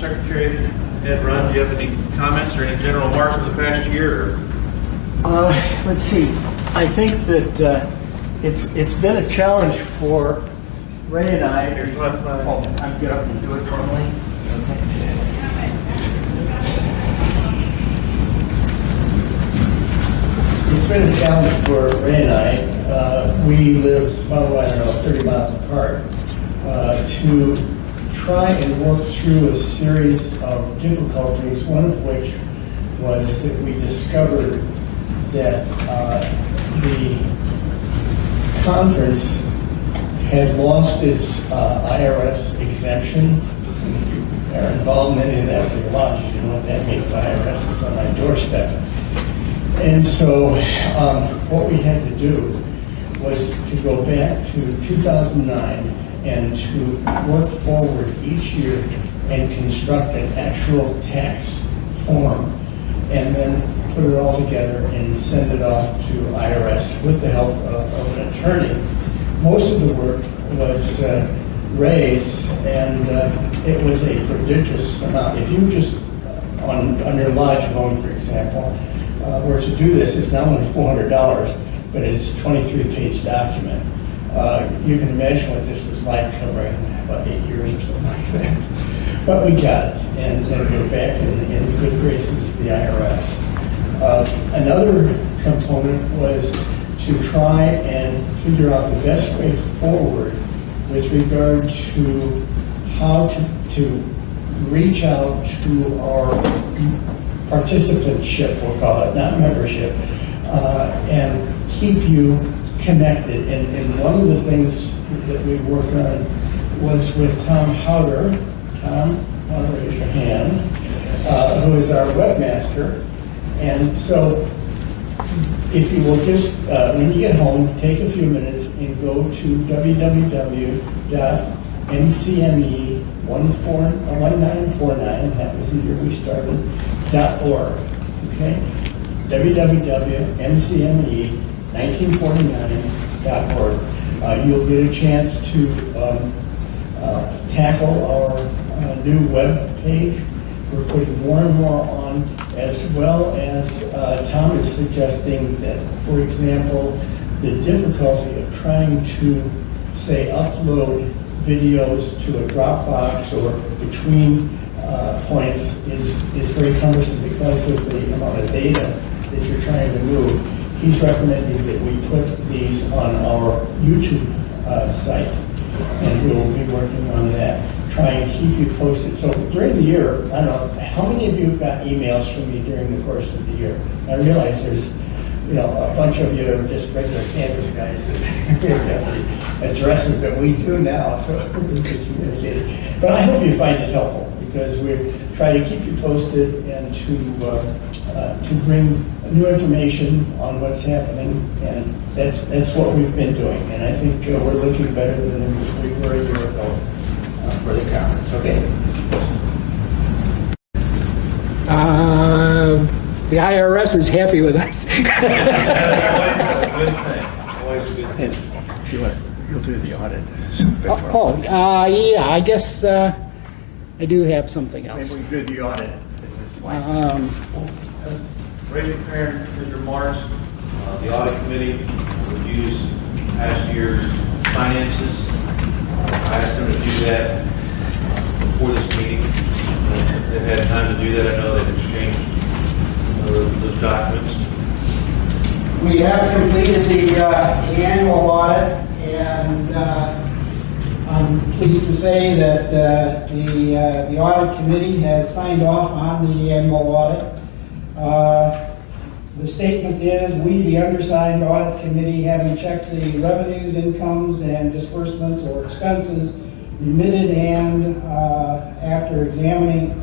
Secretary Ed Run, do you have any comments or any general remarks for the past year? Let's see. I think that it's been a challenge for Ray and I. I'm get up and do it formally. Okay. It's been a challenge for Ray and I. We live, I don't know, 30 miles apart. To try and work through a series of difficulties, one of which was that we discovered that the conference had lost its IRS exemption. Our involvement in that for your lodge, you know what that means. IRS is on my doorstep. And so what we had to do was to go back to 2009 and to work forward each year and construct an actual tax form and then put it all together and send it off to IRS with the help of an attorney. Most of the work was Ray's, and it was a prodigious amount. If you just, on your lodge loan, for example, were to do this, it's not only $400, but it's a 23-page document. You can imagine what this was like covering about 8 years or something like that. But we got it, and we're back in the good graces of the IRS. Another component was to try and figure out the best way forward with regard to how to reach out to our participantship, we'll call it, not membership, and keep you connected. And one of the things that we worked on was with Tom Howder. Tom, want to raise your hand, who is our webmaster. And so if you will just, when you get home, take a few minutes and go to www.MCME1949, that was the year we started, .org, okay? www.MCME1949.org. You'll get a chance to tackle our new web page. We're putting more and more on, as well as Tom is suggesting that, for example, the difficulty of trying to, say, upload videos to a Dropbox or between points is very cumbersome because of the amount of data that you're trying to move. He's recommending that we put these on our YouTube site, and we'll be working on that. Try and keep you posted. So during the year, I don't know, how many of you have got emails from me during the course of the year? I realize there's, a bunch of you are just regular campus guys that have the addresses that we do now, so we can communicate. But I hope you find it helpful, because we try to keep you posted and to bring new information on what's happening, and that's what we've been doing. And I think we're looking better than we were a year ago for the conference. Okay. The IRS is happy with us. You'll do the audit. Yeah, I guess I do have something else. Maybe we do the audit. Ray prepared his remarks. The audit committee reviews past year's finances. I asked them to do that before this meeting. They've had time to do that. I know they've exchanged those documents. We have completed the annual audit, and I'm pleased to say that the audit committee has signed off on the annual audit. The statement is, we, the undersigned audit committee, having checked the revenues, incomes, and disbursements or expenses remitted, and after examining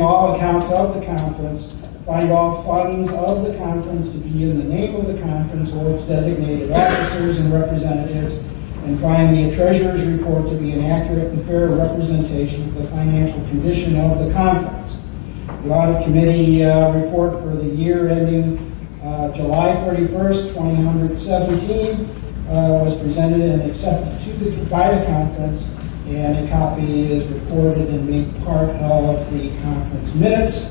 all accounts of the conference, find all funds of the conference to be in the name of the conference or its designated officers and representatives, and find the treasurer's report to be an accurate and fair representation of the financial condition of the conference. The audit committee report for the year ending July 31st, 2017 was presented and accepted by the conference and a copy is recorded and made part of the conference minutes.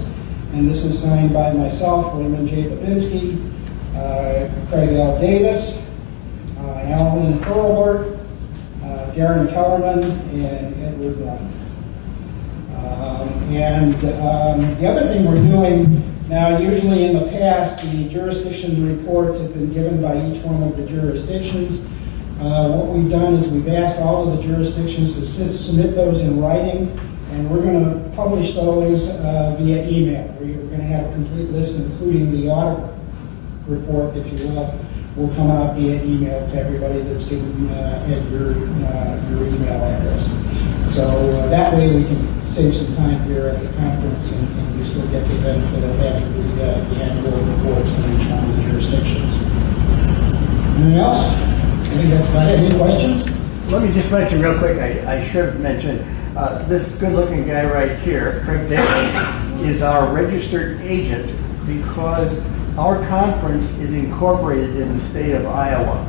And this is signed by myself, Raymond J. Babinski, Craig L. Davis, Alan Hurlburt, Darren Kellerman, and Edward Warren. The other thing we're doing now, usually in the past, the jurisdiction reports have been given by each one of the jurisdictions. What we've done is we've asked all of the jurisdictions to submit those in writing, and we're going to publish those via email. We're going to have a complete list, including the audit report, if you will come out via email to everybody that's given your email address. So that way we can save some time here at the conference, and we still get the benefit of having the annual reports from each one of the jurisdictions. Anything else? I think that's about it. Any questions? Let me just mention real quick, I should have mentioned, this good-looking guy right here, Craig Davis, is our registered agent because our conference is incorporated in the state of Iowa.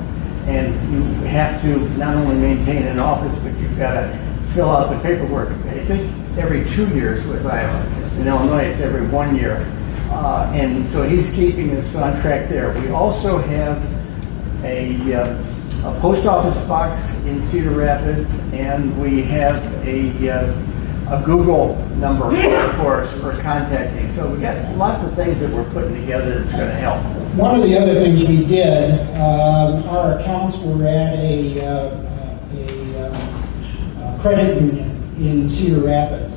And you have to not only maintain an office, but you've got to fill out the paperwork. I think every 2 years with Iowa. In Illinois, it's every 1 year. And so he's keeping us on track there. We also have a post office box in Cedar Rapids, and we have a Google number for us for contacting. So we got lots of things that we're putting together that's going to help. One of the other things we did, our accounts were at a credit union in Cedar Rapids.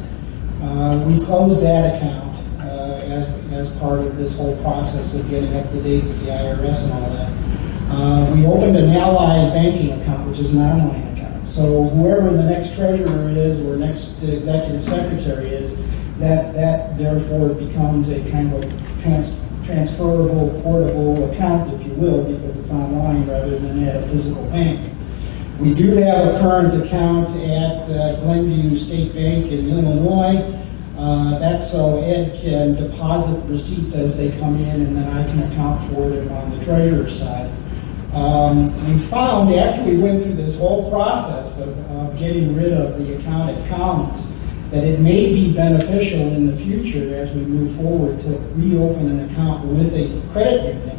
We closed that account as part of this whole process of getting up to date with the IRS and all that. We opened an Ally banking account, which is an online account. So whoever the next treasurer is or next executive secretary is, that therefore becomes a kind of transferable, portable account, if you will, because it's online rather than at a physical bank. We do have a current account at Glenview State Bank in Illinois. That's so Ed can deposit receipts as they come in, and then I can account for them on the treasurer's side. We found after we went through this whole process of getting rid of the account at Collins that it may be beneficial in the future as we move forward to reopen an account with a credit union,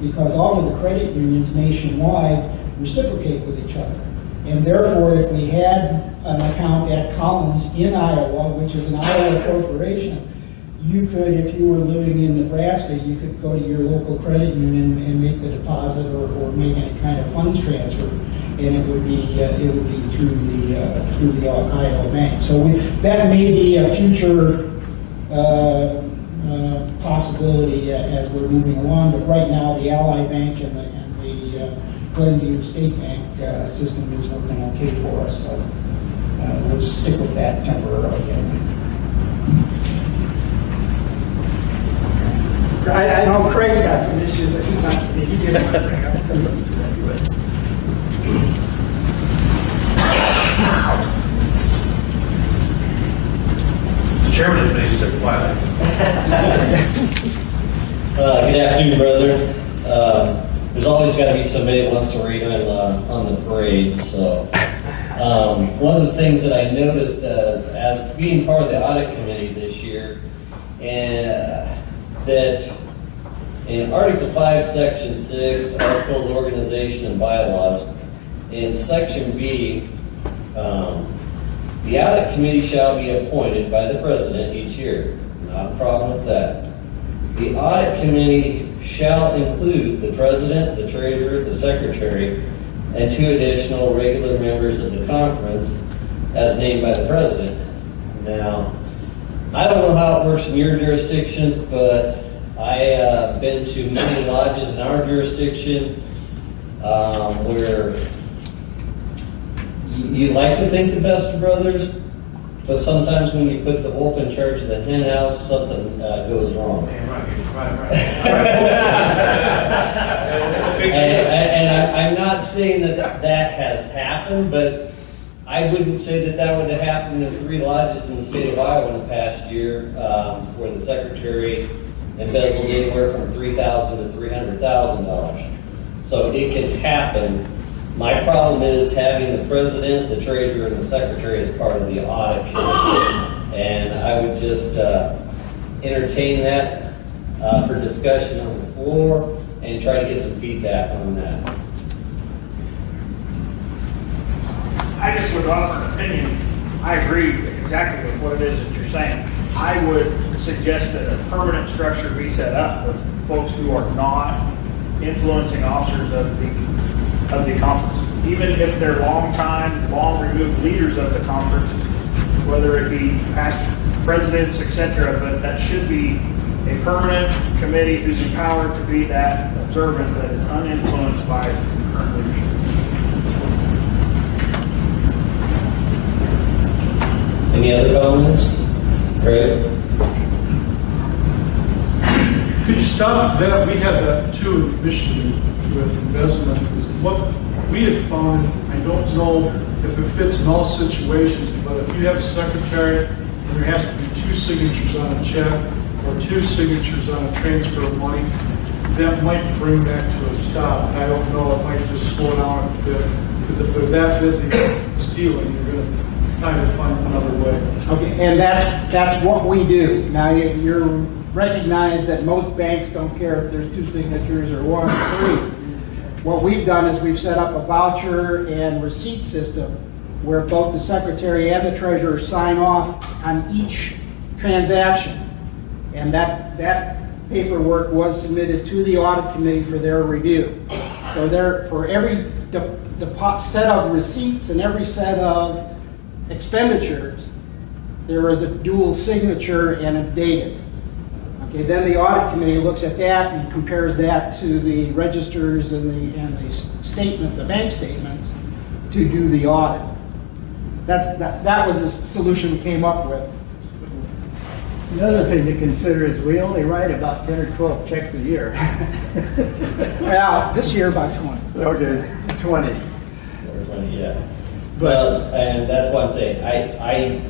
because all of the credit unions nationwide reciprocate with each other. And therefore, if we had an account at Collins in Iowa, which is an Iowa corporation, you could, if you were living in Nebraska, you could go to your local credit union and make the deposit or make any kind of funds transfer, and it would be through the Iowa bank. So that may be a future possibility as we're moving along. But right now, the Ally Bank and the Glenview State Bank system is working okay for us. So we'll stick with that temporarily. I know Craig's got some issues that he didn't want to bring up. The chairman please step quiet. Good afternoon, brother. There's always got to be somebody that wants to read on the parade. So one of the things that I noticed as being part of the audit committee this year, and that in Article 5, Section 6, Articles, Organization, and Bylaws, in Section B, the audit committee shall be appointed by the president each year. Not a problem with that. The audit committee shall include the president, the treasurer, the secretary, and 2 additional regular members of the conference as named by the president. Now, I don't know how it works in your jurisdictions, but I've been to many lodges in our jurisdiction where you like to think the best of brothers, but sometimes when you put the wolf in charge of the hen house, something goes wrong. And I'm not saying that has happened, but I wouldn't say that would have happened in 3 lodges in the state of Iowa in the past year, where the secretary embezzled anywhere from $3,000 to $300,000. So it can happen, My problem is having the president, the treasurer, and the secretary as part of the audit committee. And I would just entertain that for discussion on the floor and try to get some feedback on that. I just would offer an opinion. I agree exactly with what it is that you're saying. I would suggest that a permanent structure be set up with folks who are not influencing officers of the conference, even if they're long removed leaders of the conference, whether it be past presidents, etc. But that should be a permanent committee who's empowered to be that observant that is uninfluenced by current leadership. Any other comments? Craig? Could you stop that? We have that too in Michigan with investment. What we have found, I don't know if it fits in all situations, but if you have a secretary and there has to be 2 signatures on a check or 2 signatures on a transfer of money, that might bring that to a stop. I don't know, it might just slow down a bit, because if they're that busy stealing, you're going to try to find another way. Okay, and that's what we do. Now, you're recognize that most banks don't care if there's 2 signatures or 1 or 3. What we've done is we've set up a voucher and receipt system where both the secretary and the treasurer sign off on each transaction. And that paperwork was submitted to the audit committee for their review. So there, for every set of receipts and every set of expenditures, there is a dual signature and it's dated. Okay, then the audit committee looks at that and compares that to the registers and the statement, the bank statements, to do the audit. That was the solution we came up with. Another thing to consider is we only write about 10 or 12 checks a year. Well, this year about 20. Okay, 20. Yeah. Well, and that's what I'm saying.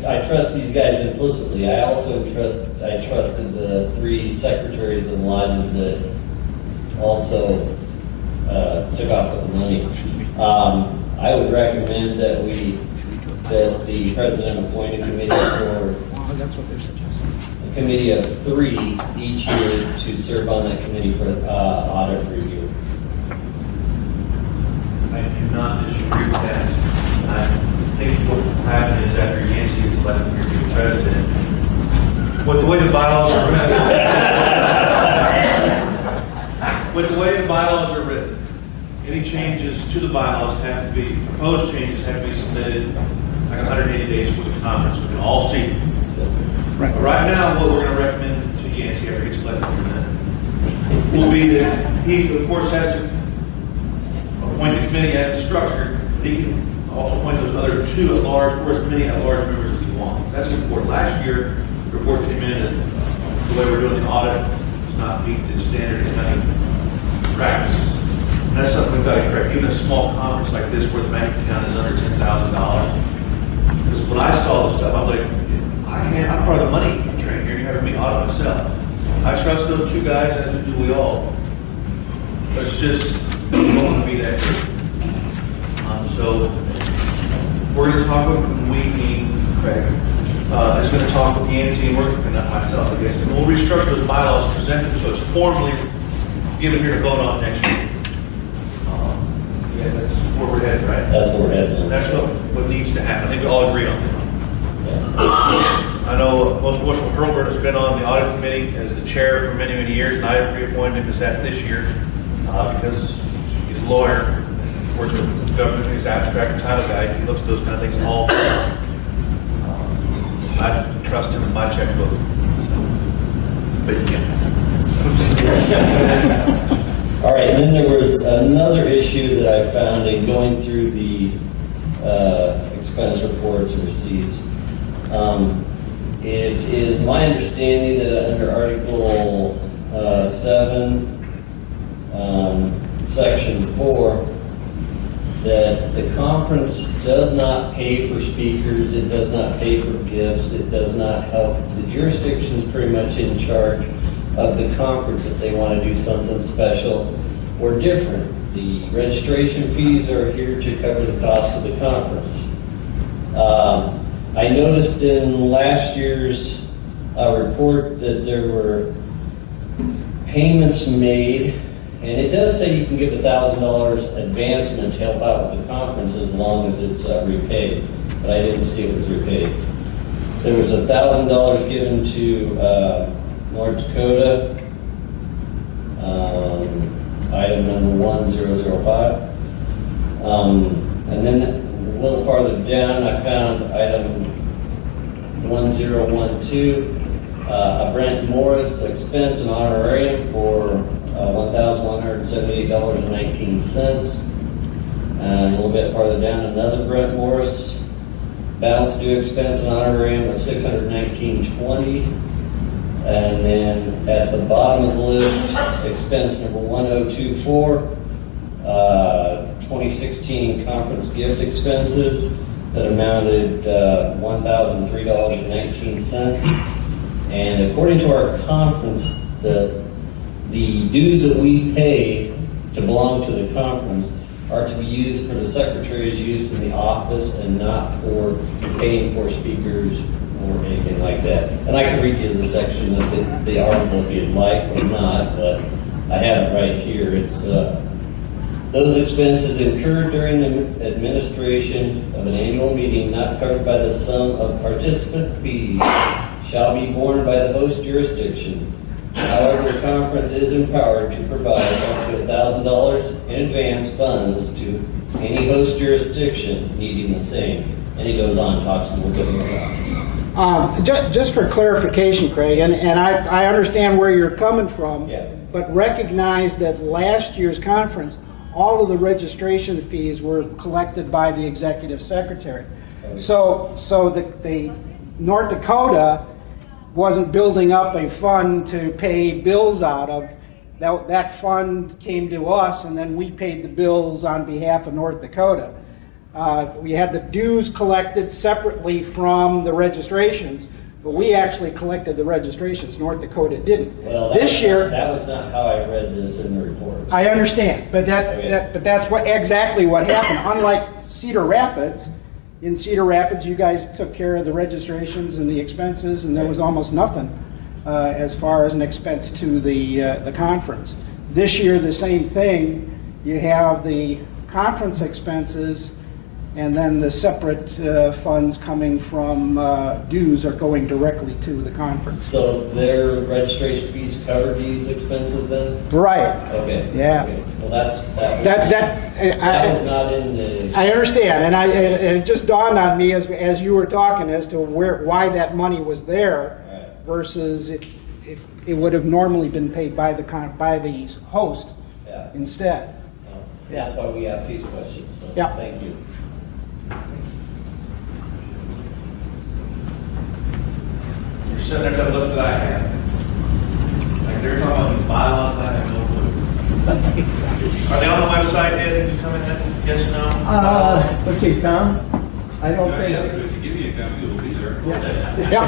I trust these guys implicitly. I also trusted the 3 secretaries of the lodges that also took off with the money. I would recommend that the president appoint a committee for a committee of 3 each year to serve on that committee for audit review. I do not disagree with that. I think what will happen is after Yancy is elected here to be president, with the way the bylaws are written, any changes to the bylaws have to be, proposed changes have to be submitted like 180 days for the conference. We can all see them. Right. But right now, what we're going to recommend to Yancy after he gets elected here will be that he, of course, has to appoint the committee as structured. He can also appoint those other 2 at-large, or as many at-large members as he wants. That's important. Last year, the report came in that the way we're doing the audit does not meet the standard accounting practices. And that's something we've got to correct. Even a small conference like this, where the bank account is under $10,000. Because when I saw the stuff, I'm like, I'm part of the money train here. You're having me audit myself. I trust those 2 guys, as do we all. But it's just, we don't want to be that good. So we're going to talk with, Craig, is going to talk with Yancy and not myself, I guess. And we'll restructure those bylaws, present them so it's formally given here to vote on next year. Yeah, that's where we're headed, right? That's where we're headed. That's what needs to happen. I think we all agree on that. Yeah. I know most Alan Hurlburt has been on the audit committee as the chair for many, many years, and I reappointed him as that this year because he's a lawyer, works with the government, he's abstract title guy, he looks at those kind of things all the time. I trust him in my checkbook, but you can't. All right, and then there was another issue that I found in going through the expense reports and receipts. It is my understanding that under Article 7, Section 4, that the conference does not pay for speakers, it does not pay for gifts, it does not help. The jurisdiction's pretty much in charge of the conference if they want to do something special or different. The registration fees are here to cover the cost of the conference. I noticed in last year's report that there were payments made, and it does say you can give $1,000 advancement to help out with the conference as long as it's repaid, but I didn't see it was repaid. There was $1,000 given to North Dakota, item number 1005. And then a little farther down, I found item 1012, a Brent Morris expense and honorarium for $1,178.19. And a little bit farther down, another Brent Morris balance due expense and honorarium of $619.20. And then at the bottom of the list, expense number 1024, 2016 conference gift expenses that amounted $1,003.19. And according to our conference, the dues that we pay to belong to the conference are to be used for the secretary's use in the office and not for paying for speakers or anything like that. And I can read you the section of the article if you'd like or not, but I have it right here. It's those expenses incurred during the administration of an annual meeting not covered by the sum of participant fees shall be borne by the host jurisdiction. However, the conference is empowered to provide up to $1,000 in advance funds to any host jurisdiction needing the same. And he goes on, talks a little bit about. Just for clarification, Craig, and I understand where you're coming from, Yeah. but recognize that last year's conference, all of the registration fees were collected by the executive secretary. So the North Dakota wasn't building up a fund to pay bills out of. That fund came to us, and then we paid the bills on behalf of North Dakota. We had the dues collected separately from the registrations, but we actually collected the registrations. North Dakota didn't. Well, this year, that was not how I read this in the report. I understand, but that's exactly what happened. Unlike Cedar Rapids, in Cedar Rapids, you guys took care of the registrations and the expenses, and there was almost nothing as far as an expense to the conference. This year, the same thing. You have the conference expenses, and then the separate funds coming from dues are going directly to the conference. So their registration fees cover these expenses then? Right. Okay. Yeah. Okay. Well, that was not in the. I understand, and it just dawned on me as you were talking as to why that money was there, Right. versus it would have normally been paid by the host instead. Well, that's why we ask these questions. So Yeah. Thank you. You're sitting there to look that I have. Like they're talking about these bylaws, I have no clue. Are they on the website yet? Did you come in? Yes, no? Let's see, Tom? I don't think. If you give me a copy, it'll be there. Yeah.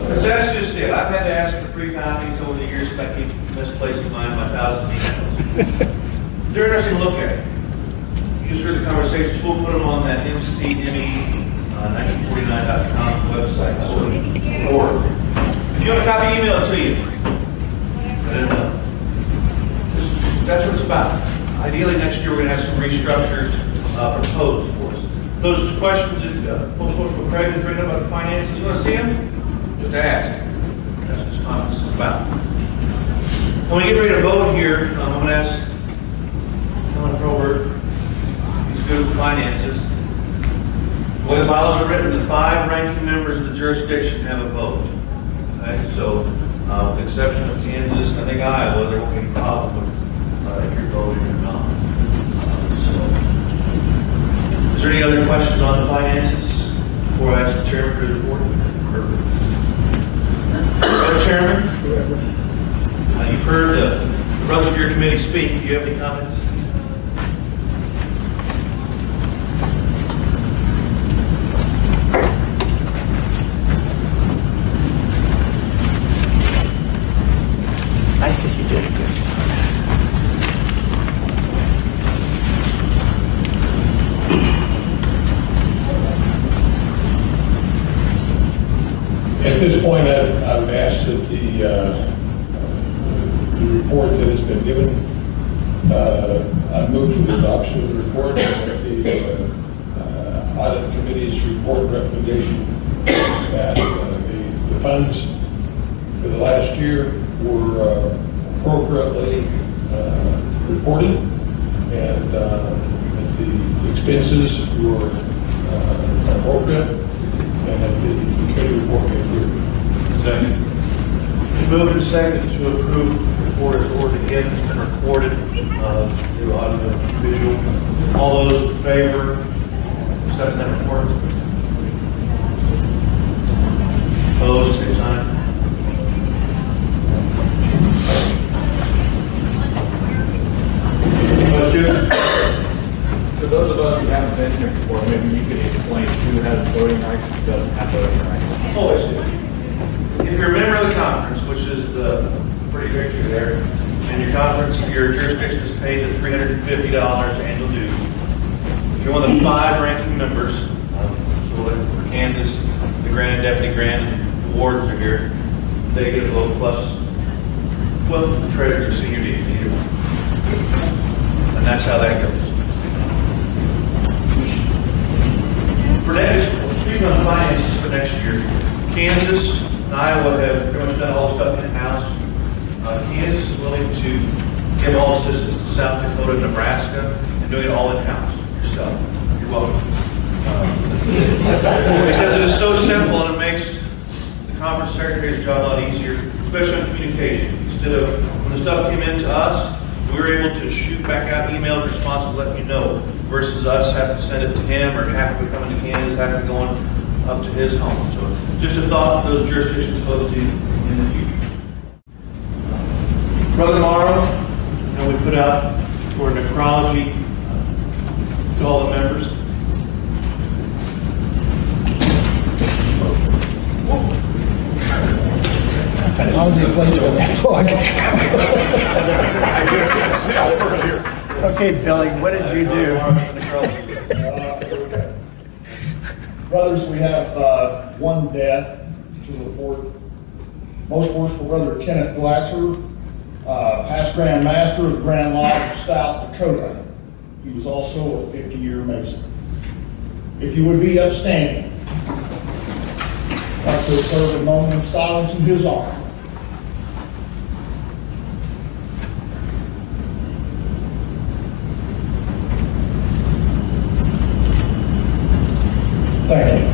Because that's just it. I've had to ask for 3 copies over the years because I keep misplacing mine by 1,000 emails. They're interesting to look at. You just heard the conversations. We'll put them on that MWCME1949.com website. Or if you want a copy, email it to you. I don't know. That's what it's about. Ideally, next year we're going to have some restructures proposed for us. Those questions that folks want from Craig has written about the finances, you want to see them? Just ask. That's what this conference is about. When we get ready to vote here, I'm going to ask Alan Hurlburt. He's good with finances. The way the bylaws are written, the 5 ranking members of the jurisdiction have a vote. Okay? So, with the exception of Kansas and I think Iowa, there won't be any problem with if you're voting or not. Is there any other questions on the finances before I ask the chairman for his report? Madam Chairman, you've heard the rest of your committee speak. Do you have any comments? I think you did a good job. At this point, I would ask that the report that has been given, I move for the adoption of the report and that the audit committee's report recommendation that the funds for the last year were appropriately reported and that the expenses were appropriate and that the committee report be approved. Second. Moved and second to approve the report as ordered again. It's been recorded through audio visual. All those in favor of accepting that report? Opposed, same sign. Questions? For those of us who haven't been here before, maybe you could explain who has voting rights and who doesn't have voting rights. Always do. If you're a member of the conference, which is the pretty picture there, and your conference, your jurisdiction is paid the $350 annual dues. If you're one of the 5 ranking members, so for Kansas, the Grand, Deputy Grand, and the wardens are here, they get a vote plus, well, the treasurer, senior dean, either one. And that's how that goes. For next, speaking on finances for next year, Kansas and Iowa have pretty much done all the stuff in-house. Kansas is willing to give all assistance to South Dakota and Nebraska and doing it all in-house yourself. You're welcome. He says it is so simple and it makes the conference secretary's job a lot easier, especially on communication. Instead of when the stuff came in to us, we were able to shoot back out email responses letting you know, versus us having to send it to him or having to come into Kansas, having to go up to his home. So just a thought for those jurisdictions close to you in the future. Brother Morrow, we put out for necrology to all the members. That's a lousy place for that plug. Okay, Billy, what did you do? Brothers, we have one death to report. Most worshipful Brother Kenneth Glasser, past Grand Master of the Grand Lodge of South Dakota. He was also a 50-year Mason. If you would be upstanding, I'd like to observe a moment of silence in his honor. Thank you.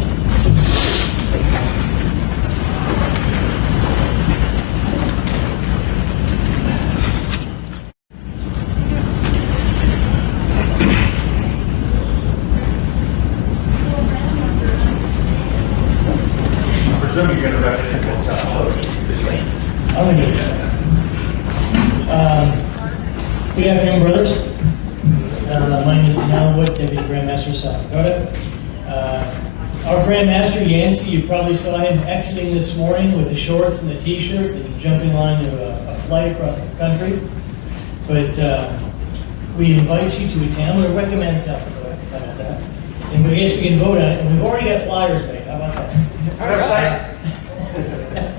Presume you're going to recommend I'm going to do that. Good afternoon, brothers. My name is Alan Hurlburt, Deputy Grandmaster of South Dakota. Our Grandmaster, Yancy, you probably saw him exiting this morning with the shorts and the t-shirt and jumping line of a flight across the country. But we invite you to attend. I'm going to recommend South Dakota. How about that? And I guess we can vote on it. And we've already got flyers made. How about that? All right.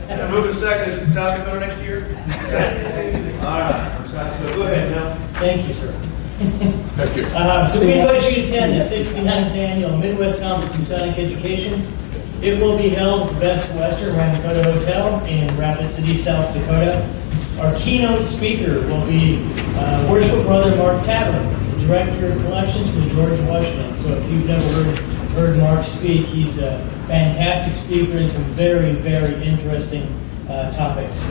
And move to second, South Dakota next year? All right. So go ahead, John. Thank you, sir. Thank you. So we invite you to attend the 69th Annual Midwest Conference in Masonic Education. It will be held at the Best Western Grand Dakota Hotel in Rapid City, South Dakota. Our keynote speaker will be Worshipful Brother Mark Tavern, the Director of Collections from George Washington. So if you've never heard Mark speak, he's a fantastic speaker and some very, very interesting topics.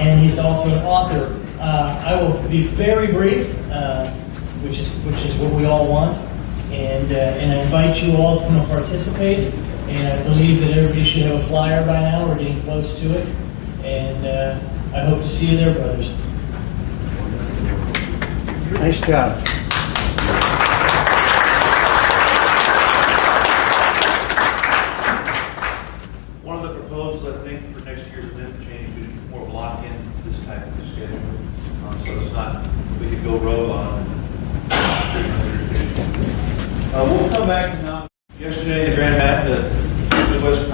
And he's also an author. I will be very brief, which is what we all want, and I invite you all to come and participate. And I believe that everybody should have a flyer by now. We're getting close to it, and I hope to see you there, brothers. Nice job. One of the proposals, I think, for next year's event change would be more block in this type of schedule. So it's not, we could go rogue on it. We'll come back to now. Yesterday, the Grand Mat, the Midwest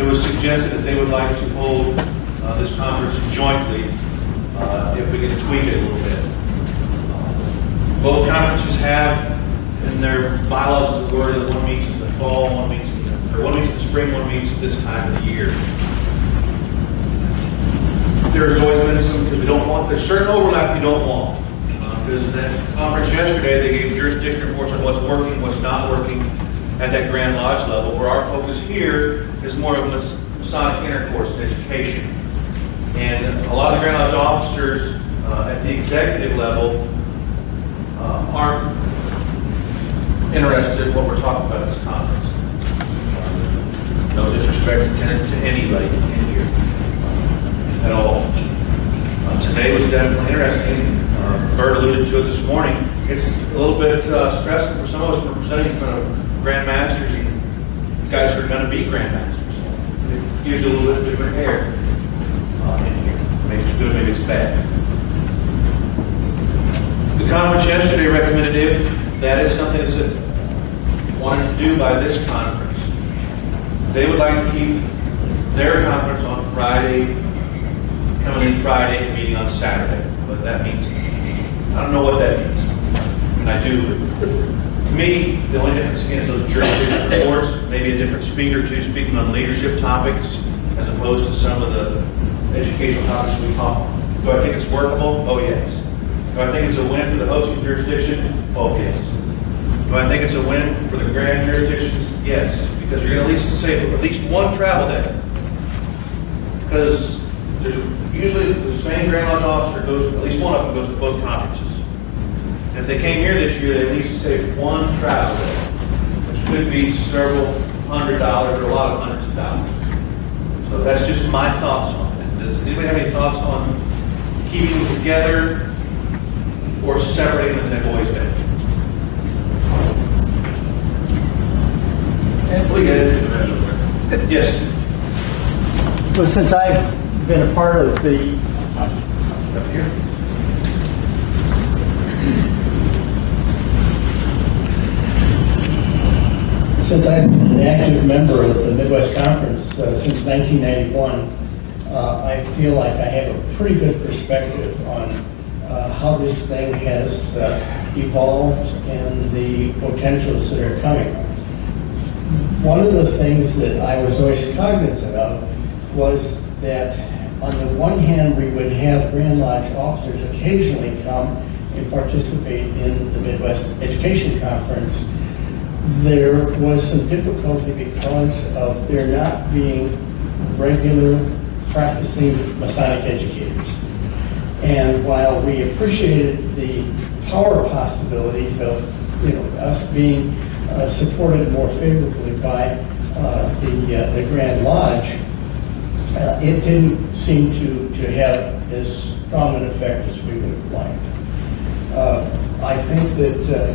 it was suggested that they would like to hold this conference jointly if we can tweak it a little bit. Both conferences have in their bylaws, as it were, that one meets in the fall, one meets in the spring, one meets at this time of the year. There's always been some, because we don't want, there's certain overlap we don't want. Because in that conference yesterday, they gave jurisdiction reports on what's working, what's not working at that Grand Lodge level, where our focus here is more of Masonic intercourse and education. And a lot of the Grand Lodge officers at the executive level aren't interested in what we're talking about at this conference. No disrespect to anybody in here at all. Today was definitely interesting. Bert alluded to it this morning. It's a little bit stressful for some of us. We're presenting in front of grandmasters and guys who are going to be grandmasters. It gives you a little bit of different hair in here. Maybe it's good, maybe it's bad. The conference yesterday recommended if that is something that wanted to do by this conference, they would like to keep their conference on Friday, coming in Friday and meeting on Saturday. What that means, I don't know what that means. And I do. To me, the only difference again is those jurisdiction reports, maybe a different speaker too, speaking on leadership topics, as opposed to some of the educational topics we talk. Do I think it's workable? Oh, yes. Do I think it's a win for the hosting jurisdiction? Oh, yes. Do I think it's a win for the grand jurisdictions? Yes. Because you're going to at least save at least one travel day. Because there's usually the same Grand Lodge officer goes, at least one of them goes to both conferences. And if they came here this year, they at least saved one travel day, which could be several $100 or a lot of hundreds of dollars. So that's just my thoughts on it. Does anybody have any thoughts on keeping them together or separating them as they've always been? Yes. Well, since I've been a part of the Up here. Since I've been an active member of the Midwest Conference since 1991, I feel like I have a pretty good perspective on how this thing has evolved and the potentials that are coming. One of the things that I was always cognizant of was that on the one hand, we would have Grand Lodge officers occasionally come and participate in the Midwest Education Conference. There was some difficulty because of there not being regular practicing Masonic educators. And while we appreciated the power possibilities of us being supported more favorably by the Grand Lodge, it didn't seem to have as strong an effect as we would have liked. I think that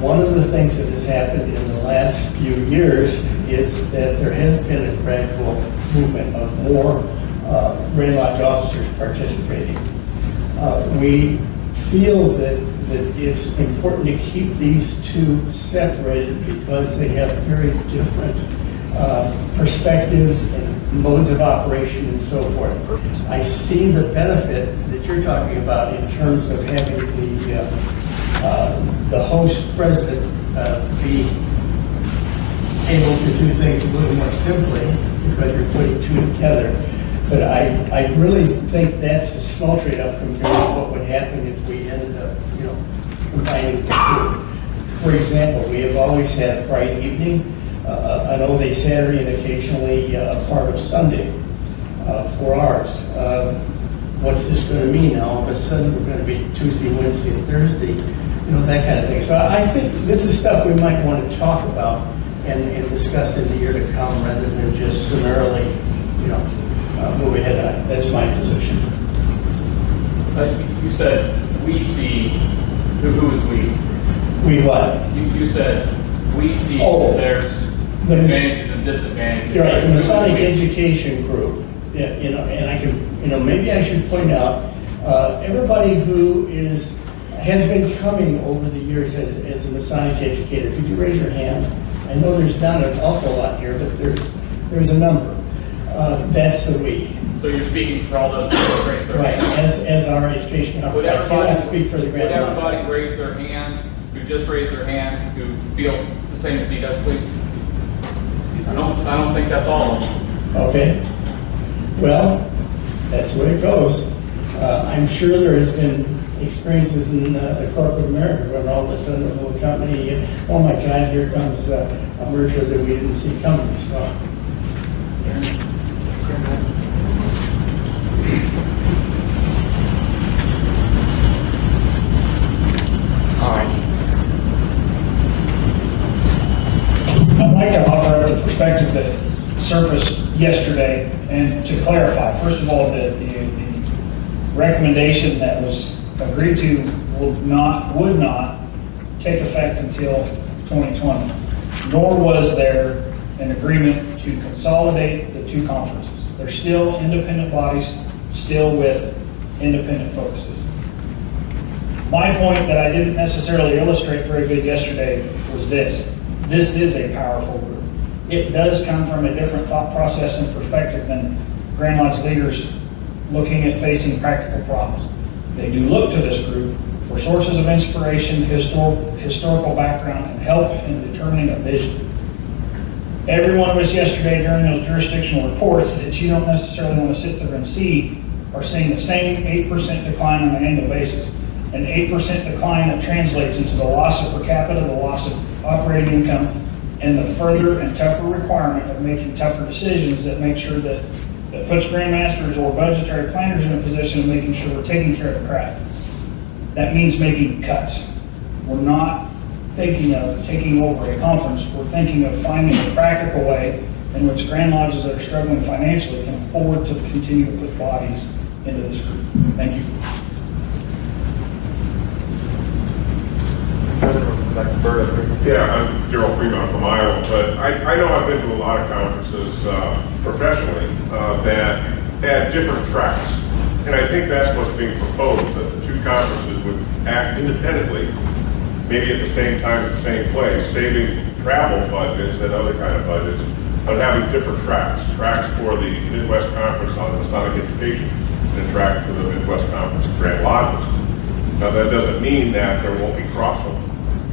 one of the things that has happened in the last few years is that there has been a gradual movement of more Grand Lodge officers participating. We feel that it's important to keep these two separated because they have very different perspectives and modes of operation and so forth. I see the benefit that you're talking about in terms of having the host president be able to do things a little more simply because you're putting two together. But I really think that's a small trade-off compared to what would happen if we ended up, combining the two. For example, we have always had Friday evening, an all-day Saturday, and occasionally a part of Sunday for ours. What's this going to mean now? All of a sudden, we're going to be Tuesday, Wednesday, and Thursday, that kind of thing. So I think this is stuff we might want to talk about and discuss in the year to come rather than just summarily, move ahead. That's my position. You said we see. Who is we? We what? You said we see there's advantages and disadvantages. You're right. The Masonic Education Group. And I can, maybe I should point out everybody who has been coming over the years as a Masonic educator. Could you raise your hand? I know there's not an awful lot here, but there's There's a number. That's the we. So you're speaking for all those people who raised their Right, hand? as our education Would officer. I cannot speak for the would Grand everybody Lodge. raise their hand, who just raised their hand, who feel the same as he does, please? I don't think that's all of them. Okay. Well, that's the way it goes. I'm sure there has been experiences in the corporate America when all of a sudden a little company, oh my God, here comes a merger that we didn't see coming. So. I'd like to offer up a perspective that surfaced yesterday, and to clarify, first of all, the recommendation that was agreed to would not take effect until 2020, nor was there an agreement to consolidate the two conferences. They're still independent bodies, still with independent focuses. My point that I didn't necessarily illustrate very good yesterday was this. This is a powerful group. It does come from a different thought process and perspective than Grand Lodge leaders looking at facing practical problems. They do look to this group for sources of inspiration, historical background, and help in determining a vision. Every one of us yesterday during those jurisdictional reports that you don't necessarily want to sit there and see are seeing the same 8% decline on an annual basis. An 8% decline that translates into the loss of per capita, the loss of operating income, and the further and tougher requirement of making tougher decisions that make sure that puts grandmasters or budgetary planners in a position of making sure we're taking care of the craft. That means making cuts. We're not thinking of taking over a conference. We're thinking of finding a practical way in which Grand Lodges that are struggling financially can afford to continue to put bodies into this group. Thank you. Yeah, I'm Darrell Fremont from Iowa, but I know I've been to a lot of conferences professionally that had different tracks. And I think that's what's being proposed, that the two conferences would act independently, maybe at the same time at the same place, saving travel budgets and other kind of budgets, but having different tracks. Tracks for the Midwest Conference on Masonic education, and a track for the Midwest Conference of Grand Lodges. Now that doesn't mean that there won't be crossover.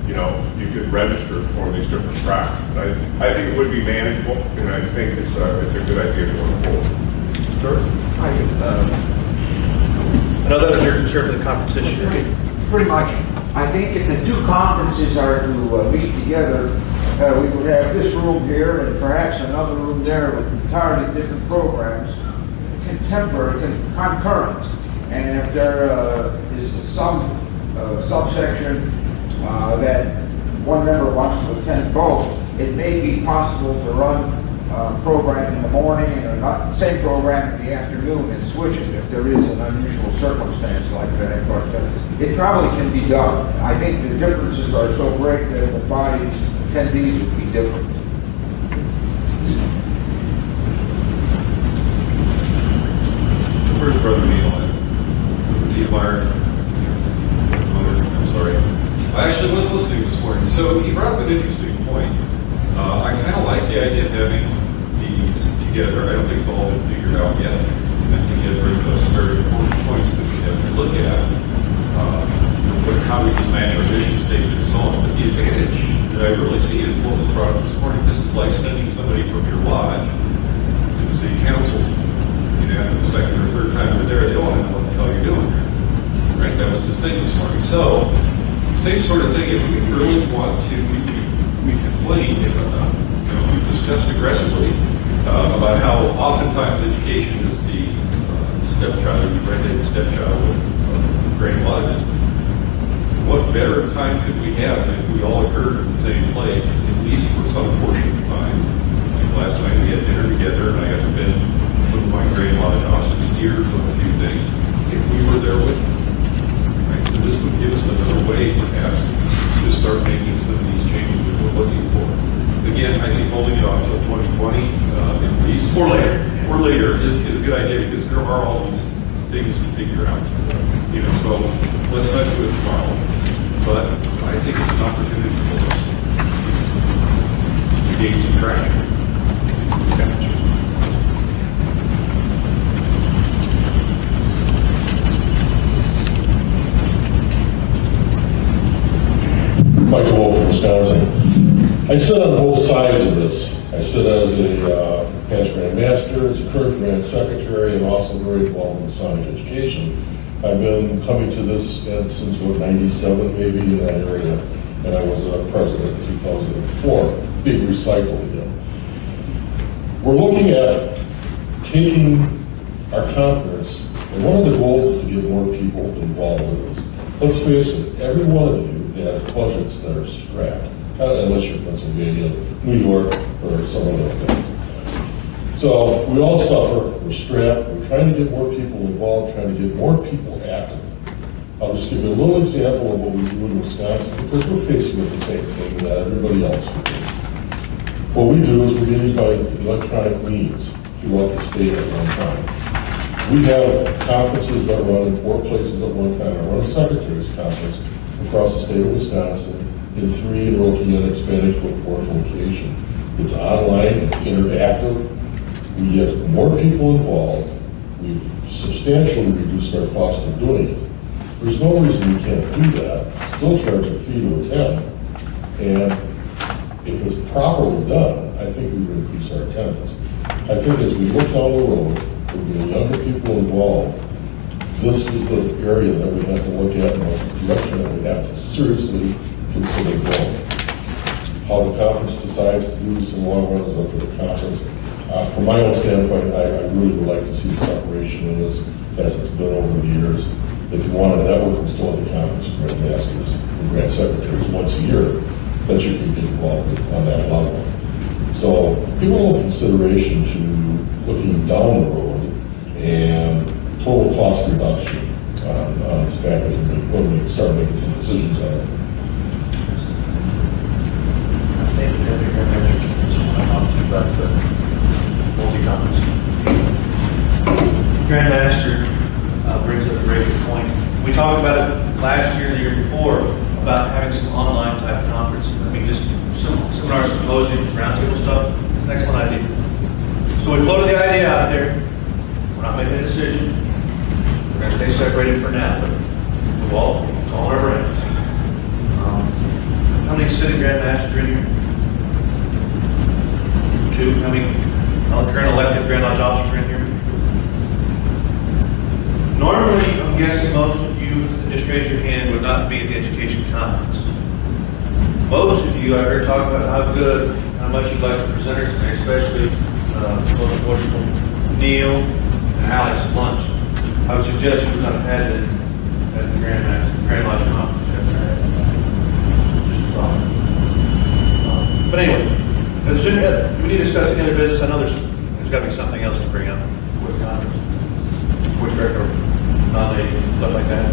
You know, you could register for these different tracks. I think it would be manageable, and I think it's a good idea going forward. Sure. Another you're concerned with the competition. Pretty much. I think if the two conferences are to meet together, we would have this room here and perhaps another room there with entirely different programs, concurrent. And if there is some subsection that one member wants to attend both, it may be possible to run a program in the morning and the same program in the afternoon and switch it if there is an unusual circumstance like that. But it probably can be done. I think the differences are so great that the bodies, attendees would be different. Where's Brother Neil? I'm sorry. I actually was listening this morning. So he brought up an interesting point. I kind of like the idea of having these together. I don't think it's all been figured out yet. I think it brings up some very important points that we have to look at. How does this match our mission statement and so on? But the advantage that I really see is what was brought up this morning. This is like sending somebody from your lodge to the city council. You know, the second or third time they're there, they don't want to know what the hell you're doing there. Right? That was his thing this morning. So, same sort of thing. If we really want to, we complain, we've discussed aggressively about how oftentimes education is the stepchild, the stepchild of Grand Lodges. What better time could we have if we all occurred in the same place, at least for some portion of time? Like last night we had dinner together, and I got to bend some of my Grand Lodge officers' ears on a few things. If we were there with them. So this would give us another way, perhaps, to start making some of these changes that we're looking for. Again, I think holding it off until 2020, at least, or later is a good idea because there are all these things to figure out. You know, so let's not do it tomorrow. But I think it's an opportunity for us to gain some traction. Wisconsin. I sit on both sides of this. I sit as a past Grand Master, as a current Grand Secretary, and also very involved in Masonic education. I've been coming to this since, what, 97 maybe, in that area, and I was president in 2004. Big recycle again. We're looking at taking our conference, and one of the goals is to get more people involved in this. Let's face it, every one of you has budgets that are strapped, unless you're Pennsylvania, New York, or some other things. So we all suffer, we're strapped, we're trying to get more people involved, trying to get more people active. I'll just give you a little example of what we do in Wisconsin, because we're facing with the same thing that everybody else would do. What we do is we get these by electronic means throughout the state at one time. We have conferences that run in 4 places at one time. I run a secretary's conference across the state of Wisconsin in 3, and we're looking at expanding to a 4th location. It's online, it's interactive. We get more people involved. We've substantially reduced our cost of doing it. There's no reason we can't do that. Still charge a fee to attend. And if it's properly done, I think we would increase our attendance. I think as we look down the road, with the younger people involved, this is the area that we have to look at and the direction that we have to seriously consider going. How the conference decides to do this in the long run is up to the conference. From my own standpoint, I really would like to see separation in this as it's been over the years. If you want to network, we still have the conference of Grand Masters and Grand Secretaries once a year that you can get involved with on that level. So give a little consideration to looking down the road and total cost reduction on its package when we start making some decisions on it. Thank you, Deputy Grand Master. I'm talking about the multi-conference. Grand Master brings up a very good point. We talked about it last year, the year before, about having some online type conference. I mean, just seminars, symposiums, roundtable stuff. It's an excellent idea. So we floated the idea out there. We're not making a decision. We're going to stay separated for now, but it's all in our brains. How many sitting Grand Masters are in here? 2. How many current elected Grand Lodge officers are in here? Normally, I'm guessing most of you that just raised your hand would not be at the education conference. Most of you I heard talk about how much you'd like the presenters today, especially most wonderful Neil and Alex lunch. I would suggest you would not have had it at the Grand Lodge conference. Just a thought. But anyway, we need to discuss any other business. I know there's got to be something else to bring up with conference, with director, nominating, stuff like that.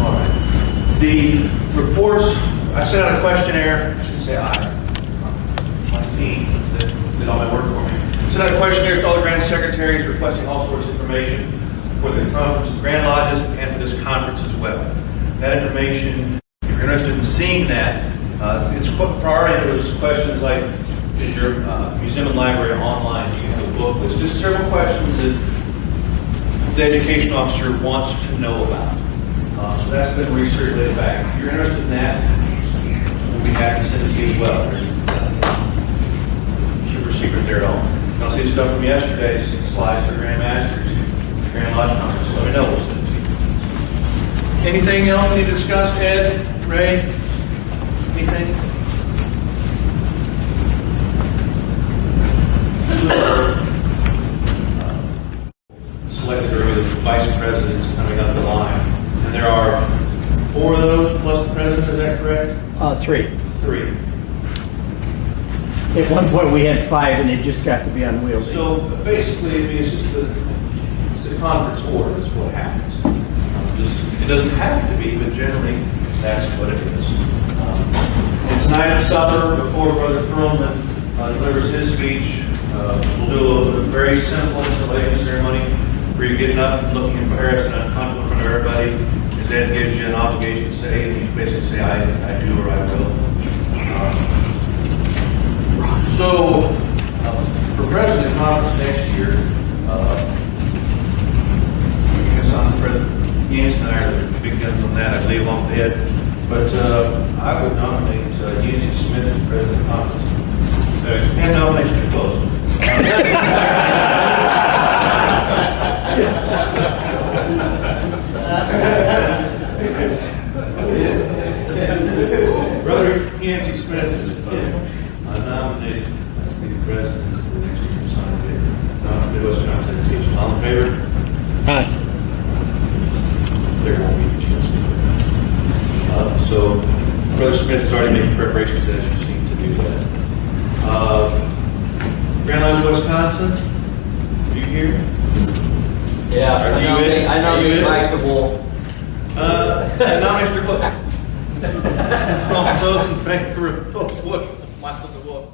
All right. The reports, I sent out a questionnaire. I should say my team that did all my work for me. I sent out a questionnaire to all the Grand Secretaries requesting all sorts of information for the conference, Grand Lodges, and for this conference as well. That information, if you're interested in seeing that, it's priority. There was questions like, is your museum and library online? Do you have a book list? Just several questions that the education officer wants to know about. So that's been recirculated back. If you're interested in that, we'll be happy to send it to you as well. There's super secret there at all. I'll see stuff from yesterday's slides for Grand Masters, Grand Lodge Conference. Let me know. We'll send it to you. Anything else we need to discuss, Ed, Ray? Anything? Selected earlier the vice presidents coming up the line. And there are 4 of those plus the president, is that correct? 3. 3. At one point we had 5 and it just got to be unwieldy. So basically, I mean, it's just a conference order, that's what happens. It doesn't have to be, but generally that's what it is. It's night at supper before Brother Perlman delivers his speech. We'll do a very simple installation ceremony where you're getting up and looking embarrassed and uncomfortable in front of everybody. His Ed gives you an obligation to say, and you basically say, I do or I will. For President Conference next year, I guess I'm President Yancy and I are the big guns on that, I believe, along with Ed. I would nominate Yancy Smith as president of conference. And nomination to close. Brother Yancy Smith is nominated to be the president of the next year's Masonic Midwest Conference Education. All in favor? Aye. There won't be a chance. So, Brother Smith has already made preparations as you seem to do that. Grand Island, Wisconsin, are you here? Yeah, Are you in? I know Are you you in? like the wolf. Nominations are closed. All those in favor of Michael the Wolf,